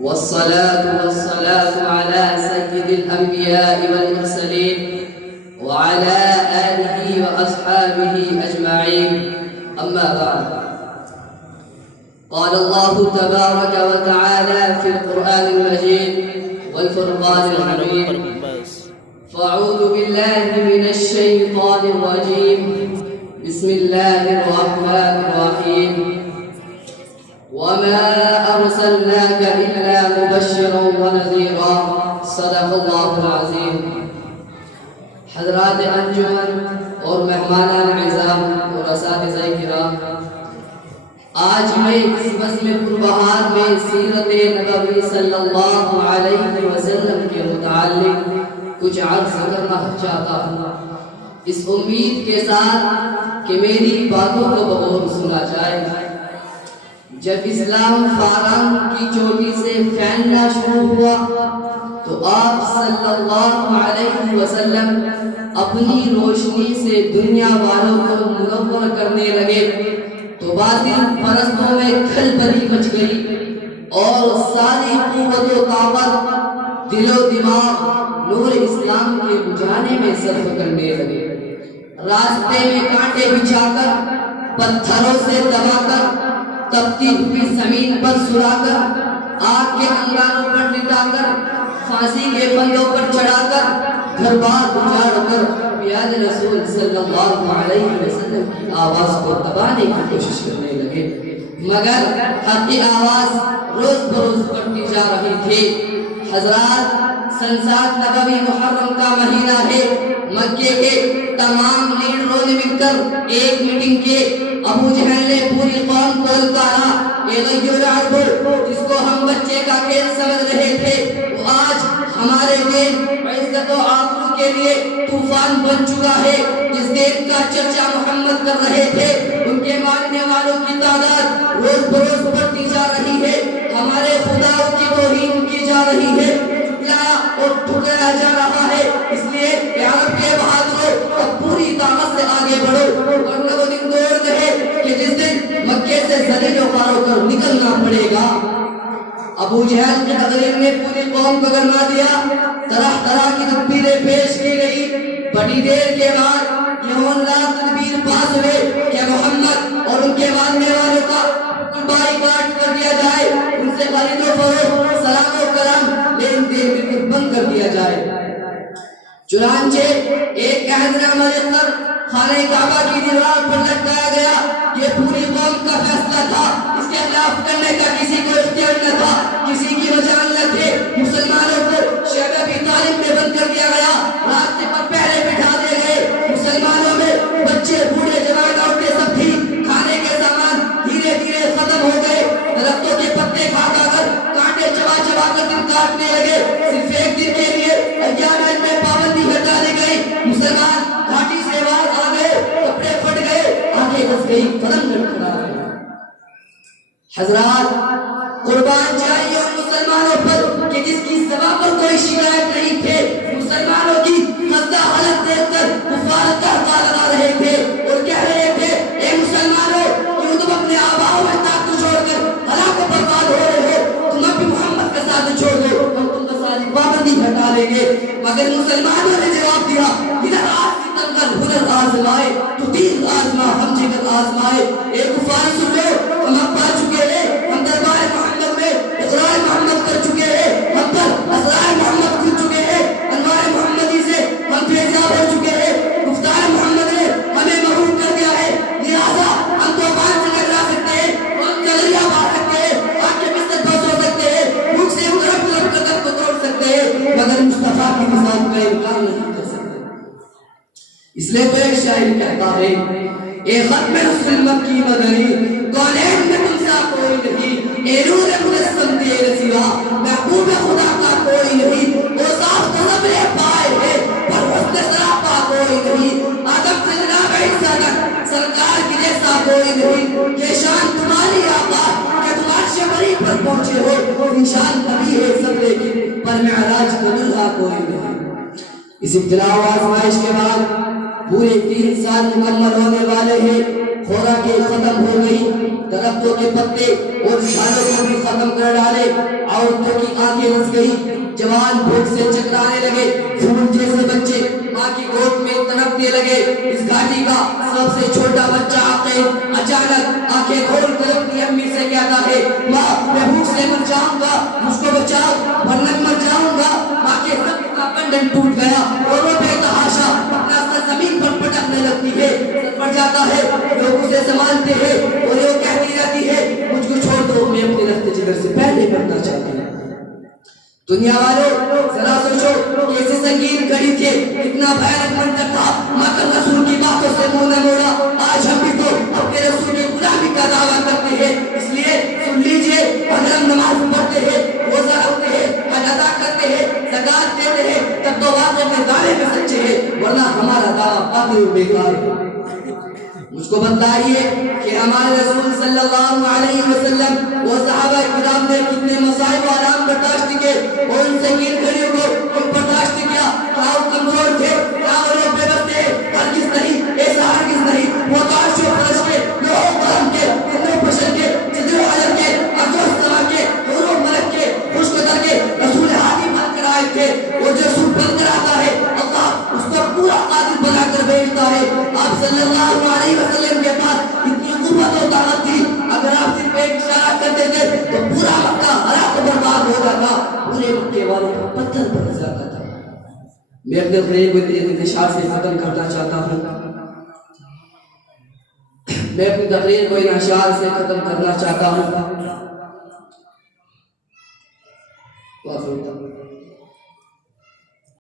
والصلاة والسلام على سيد الأنبياء والمرسلين وعلى آله وأصحابه أجمعين، أما بعد. قال الله تبارك وتعالى في القرآن المجيد والفرقان الحميد: فأعوذ بالله من الشيطان الرجيم، بسم الله الرحمن الرحيم. وما أرسلناك إلا مبشرا ونذيرا، صدق الله العظيم. حضرات انجمن اور مہمانان اعزام اور اساتذہ کرام، آج میں اس بزم پربہار میں سیرت نبوی صلی اللہ علیہ وسلم کے متعلق کچھ عرض کرنا چاہتا ہوں، اس امید کے ساتھ کہ میری باتوں کو بغور سنا جائے. جب اسلام فاران کی چوٹی سے پھیلنا شروع ہوا تو آپ صلی اللہ علیہ وسلم اپنی روشنی سے دنیا والوں کو منور کرنے لگے تو باطل پرستوں میں کھلبلی مچ گئی اور ساری قوت و طاقت دل و دماغ نور اسلام کے بجھانے میں صرف کرنے لگے. راستے میں کانٹے بچھا کر، پتھروں سے دبا کر، تپتی ہوئی زمین پر سلا کر، آگ کے انگاروں پر لٹا کر، پھانسی کے پھندوں پر چڑھا کر، گھر بار اجاڑ کر پیاد رسول صلی اللہ علیہ وسلم کی آواز کو دبانے کی کوشش کرنے لگے، مگر حق کی آواز روز بروز بڑھتی جا رہی تھی. حضرات، سنسات نبوی محرم کا مہینہ ہے. مکے کے تمام لیڈروں نے مل کر ایک میٹنگ کی. ابو جہل نے پوری قوم کو للکارا، اے غیر عرب، جس کو ہم بچے کا کھیل سمجھ رہے تھے وہ آج ہمارے دین عزت و آبرو کے لیے طوفان بن چکا ہے. جس دین کا چرچا محمد کر رہے تھے ان کے ماننے والوں کی تعداد روز بروز بڑھتی جا رہی ہے. ہمارے خدا کی توہین کی جا رہی ہے اور ٹھکرایا جا رہا ہے. اس لیے عرب کے بہادروں اب پوری طاقت سے آگے بڑھو، ورنہ وہ دن دور رہے کہ جس دن مکے سے ذلیل و خوار ہو کر نکلنا پڑے گا. ابو جہل کی تقریر نے پوری قوم کو گرما دیا. طرح طرح کی تدبیریں پیش کی گئی. بڑی دیر کے بعد یہ ہونہار تدبیر پاس ہوئے کہ محمد اور ان کے ماننے والوں کا بائیکاٹ کر دیا جائے، ان سے خرید و فروخت، سلام و کرم، لین دین بالکل بند کر دیا جائے. چنانچہ ایک عہد نامہ لکھ کر خانہ کعبہ کی دیوار پر لٹکایا گیا. یہ پوری قوم کا فیصلہ تھا. اس کے خلاف کرنے کا کسی کو اختیار نہ تھا، کسی کی مجال نہ تھے. مسلمانوں کو شعب ابی طالب میں بند کر دیا گیا، راستے پر پہرے بٹھا دیے گئے. مسلمانوں میں بچے، بوڑھے، جوان، عورتیں سب تھی. کھانے کے سامان دھیرے دھیرے ختم ہو گئے. درختوں کے پتے کھا کر، کانٹے چبا چبا کر دن کاٹنے لگے. صرف ایک دن کے لیے ایام میں پابندی ہٹا دی گئی. مسلمان گھاٹی سے باہر آ گئے، کپڑے پھٹ گئے، آنکھیں گھس گئی، قدم لڑکھڑا گئے. حضرات، قربان چاہیے ان مسلمانوں پر کہ جس کی زبان پر کوئی شکایت نہیں تھے. مسلمانوں کی خستہ حالت دیکھ کر کفار قہقہ لگا رہے تھے اور کہہ رہے تھے: اے مسلمانوں، کیوں تم اپنے آباء و اجداد کو چھوڑ کر ہلاک و برباد ہو رہے ہو؟ تم اب بھی محمد کا ساتھ چھوڑ دو اور تم تو ساری پابندی ہٹا لیں گے. مگر مسلمانوں نے جواب دیا: ادھر آج کی تنقل ہنر آزمائے تو تیر آزما، ہم جگر آزمائے. اے کفار سن لو، ہم اب پا چکے ہیں، ہم دربار محمد میں اقرار محمد کر چکے ہیں، ہم پر اسرار محمد کھل چکے ہیں، انوار محمدی سے ہم فیضیاب ہو چکے ہیں. گفتار محمد نے ہمیں محروم کر دیا ہے، لہذا ہم طوفان سے ٹکرا سکتے ہیں، ہم دریا پا سکتے ہیں، آگ کے بستر پر سو سکتے ہیں، بھوک سے اگرب لگ قدم کو توڑ سکتے ہیں، مگر مصطفیٰ کی مثال کا انکار نہیں کر سکتے. اس لیے تو ایک شاعر کہتا ہے: اے ختم رسول مکی مدنی، کونین میں تم سا کوئی نہیں، اے نور مجسم تیرے سوا محبوب خدا کا کوئی نہیں. وہ صاف قدم لے پائے ہیں پر حسن سراپا کوئی نہیں. آدم سے جناب عیسیٰ تک سرکار کی جیسا کوئی نہیں. یہ شان تمہاری آقا کہ تم عرش بری پر پہنچے ہو، یہ شان تبھی ہے سب لیکن پر معراج کا دلہا کوئی نہیں. اس ابتلاء و آزمائش کے بعد پورے 3 سال مکمل ہونے والے ہیں. خوراکیں ختم ہو گئی، درختوں کے پتے اور جھاڑوں کو بھی ختم کر ڈالے. عورتوں کی آنکھیں رس گئی, جوان بھوک سے چکرانے لگے, پھول جیسے بچے ماں کی گود میں تڑپنے لگے. اس گھاٹی کا سب سے چھوٹا بچہ عقیل اچانک آنکھیں کھول کر اپنی امی سے کہتا ہے, ماں میں بھوک سے مر جاؤں گا, مجھ کو بچاؤ ورنہ مر جاؤں گا. ماں کے سب کا بندن ٹوٹ گیا اور وہ بے تحاشا اپنا سر زمین پر پٹکنے لگتی ہے. سر پڑ جاتا ہے, لوگ اسے سنبھالتے ہیں اور وہ کہتی رہتی ہے, مجھ کو چھوڑ دو, میں اپنے رخت جگر سے پہلے مرنا چاہتی ہوں. دنیا والوں ذرا سوچو کیسے سنگین گھڑی تھے, کتنا بھیانک منظر تھا, مگر رسول کی باتوں سے منہ نہ موڑا. آج ہم بھی تو اپنے رسول کی غلامی کا دعویٰ کرتے ہیں, اس لیے سن لیجئے, اگر ہم نماز پڑھتے ہیں, روزہ رکھتے ہیں, حج ادا کرتے ہیں, زکات دیتے ہیں, تب تو واقعی میں دعوے میں سچے ہیں, ورنہ ہمارا دعویٰ باطل و بیکار ہے. مجھ کو بتائیے کہ ہمارے رسول صلی اللہ علیہ وسلم وہ صحابہ کرام نے کتنے مصائب و آرام برداشت کیے اور ان سنگین گھڑیوں کو کیوں برداشت کیا؟ کیا وہ کمزور تھے؟ کیا وہ لوگ بے بس تھے؟ ہرگز نہیں, ایسا ہرگز نہیں. وہ عرش و فرش کے, لوح و قلم کے, جن و بشر کے, جدر و حجر کے, ارض و سما کے, حور و ملک کے, خشک و تر کے رسول ہادی بن کر آئے تھے. وہ جو رسول بن کر آتا ہے اللہ اس کو پورا قادر بنا کر بھیجتا ہے. آپ صلی اللہ علیہ وسلم کے پاس اتنی قوت و طاقت تھی, اگر آپ صرف ایک اشارہ کرتے تھے تو پورا مکہ ہلاک و برباد ہو جاتا, پورے مکے والوں کو پتھر برس جاتا تھا. میں اپنے غریب کو انتشار سے ختم کرنا چاہتا ہوں. میں اپنی تقریر کو ان اشعار سے ختم کرنا چاہتا ہوں.